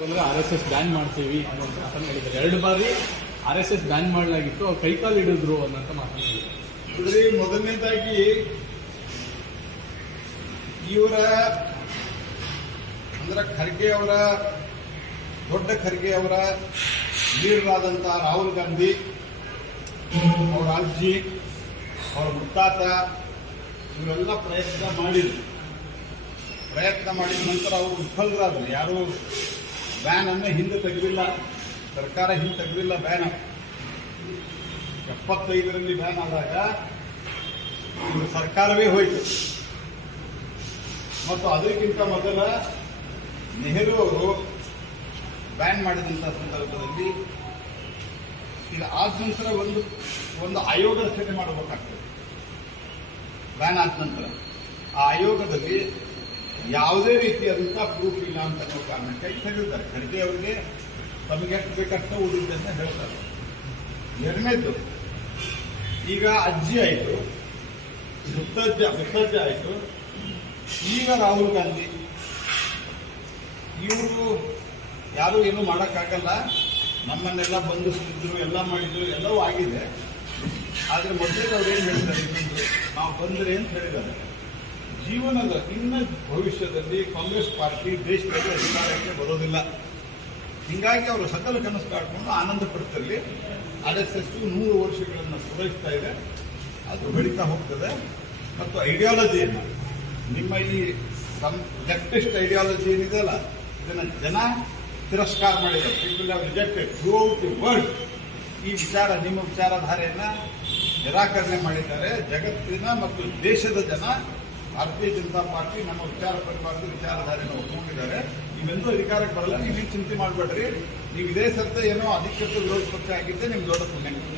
R S S ban ಮಾಡ್ತೀವಿ ಅನ್ನೋಂಥ ಮಾತನ್ನ ಹೇಳಿದ್ದಾರೆ. ಎರಡು ಬಾರಿ ಆರ್ ಎಸ್ ಎಸ್ ಬ್ಯಾನ್ ಮಾಡಲಾಗಿತ್ತು. ಅವ್ರು ಕೈಕಾಲು ಹಿಡಿದ್ರು ಅನ್ನೋಂಥ ಮಾತನ್ನ ಹೇಳಿದ್ದಾರೆ. ಮೊದಲನೇದಾಗಿ ಇವರ ಅಂದ್ರೆ ಖರ್ಗೆ ಅವರ, ದೊಡ್ಡ ಖರ್ಗೆ ಅವರ ಲೀಡರಾದಂಥ ರಾಹುಲ್ ಗಾಂಧಿ, ಅವರ ಅಜ್ಜಿ, ಅವರ ಮುತ್ತಾತ, ಇವರೆಲ್ಲ ಪ್ರಯತ್ನ ಮಾಡಿದ್ರು. ಪ್ರಯತ್ನ ಮಾಡಿದ ನಂತರ ಅವರು ವಿಫಲರಾದ್ರು. ಯಾರು ಬ್ಯಾನ್ ಅನ್ನ ಹಿಂದೆ ತೆಗೆದಿಲ್ಲ. ಸರ್ಕಾರ ಹಿಂದೆ ತೆಗೆದಿಲ್ಲ ಬ್ಯಾನ್ ಎಪ್ಪತ್ತೈದರಲ್ಲಿ ಬ್ಯಾನ್ ಆದಾಗ ಸರ್ಕಾರವೇ ಹೋಯಿತು. ಮತ್ತು ಅದಕ್ಕಿಂತ ಮೊದಲ ನೆಹರು ಅವರು ಬ್ಯಾನ್ ಮಾಡಿದಂಥ ಸಂದರ್ಭದಲ್ಲಿ ಇದು ಆದ ನಂತರ ಒಂದು ಒಂದು ಆಯೋಗ ರಚನೆ ಮಾಡಬೇಕಾಗ್ತದೆ. ಬ್ಯಾನ್ ಆದ ನಂತರ. ಆ ಆಯೋಗದಲ್ಲಿ ಯಾವುದೇ ರೀತಿಯಾದಂಥ ಪ್ರೂಫ್ ಇಲ್ಲ ಅಂತ ಕಾರಣಕ್ಕೆ ತೆಗೆದಿದ್ದಾರೆ. ಖರ್ಗೆ ಅವರಿಗೆ ತಮಗೆ ಎಷ್ಟು ಬೇಕಷ್ಟು ಉಳಿದಿದೆ ಅಂತ ಹೇಳ್ತಾರೆ. ಎರಡನೇದು, ಈಗ ಅಜ್ಜಿ ಆಯಿತು ಮುತ್ತಜ್ಜ ಮುತ್ತಜ್ಜ ಆಯಿತು. ಈಗ ರಾಹುಲ್ ಗಾಂಧಿ. ಇವರು ಯಾರು ಏನೂ ಮಾಡೋಕ್ಕಾಗಲ್ಲ. ನಮ್ಮನ್ನೆಲ್ಲ ಬಂಧಿಸಿದ್ರು ಎಲ್ಲ ಮಾಡಿದ್ರು, ಎಲ್ಲವೂ ಆಗಿದೆ. ಆದರೆ ಮೊದಲೇ ಅವ್ರು ಏನು ಹೇಳ್ತಾರೆ ನಾವು ಬಂದ್ರೆ ಅಂತ ಹೇಳಿದ್ದಾರೆ? ಜೀವನದ ಇನ್ನ ಭವಿಷ್ಯದಲ್ಲಿ ಕಾಂಗ್ರೆಸ್ ಪಾರ್ಟಿ ದೇಶದಲ್ಲಿ ಅಧಿಕಾರಕ್ಕೆ ಬರೋದಿಲ್ಲ. ಹೀಗಾಗಿ ಅವರು ಸಕಲ ಕನಸು ಕಾಡ್ಕೊಂಡು ಆನಂದ ಪಡ್ತಲ್ಲಿ ಆರ್ ಎಸ್ ಎಸ್ ನೂರು ವರ್ಷಗಳನ್ನು ಪೂರೈಸ್ತಾ ಇದೆ. ಅದು ಬೆಳೀತಾ ಹೋಗ್ತದೆ. ಮತ್ತು ಐಡಿಯಾಲಜಿಯನ್ನು ನಿಮ್ಮ ಈ ಲೆಫ್ಟಿಸ್ಟ್ ಐಡಿಯಾಲಜಿ ಏನಿದೆಯಲ್ಲ, ಇದನ್ನು ಜನ ತಿರಸ್ಕಾರ ಮಾಡಿದ್ದಾರೆ. People have rejected throughout the world ಈ ವಿಚಾರ, ನಿಮ್ಮ ವಿಚಾರಧಾರೆಯನ್ನು ನಿರಾಕರಣೆ ಮಾಡಿದ್ದಾರೆ. ಜಗತ್ತಿನ ಮತ್ತು ದೇಶದ ಜನ ಭಾರತೀಯ ಜನತಾ ಪಾರ್ಟಿ ನಮ್ಮ ವಿಚಾರ ಪರಿವಾರದ ವಿಚಾರಧಾರೆಯನ್ನು ಒಪ್ಪಿಕೊಂಡಿದ್ದಾರೆ ನೀವೆಂದೂ ಅಧಿಕಾರಕ್ಕೆ ಬರಲ್ಲ ನೀವು ಚಿಂತೆ ಮಾಡಬೇಡ್ರಿ. ನೀವು ಇದೇ ಸರ್ತ ಏನೋ ಅಧಿಕೃತ ವಿರೋಧ ಪಕ್ಷ ಆಗಿದ್ದೆ ನಿಮ್ಗೆ ದೊಡ್ಡ ಪುಣ್ಯ.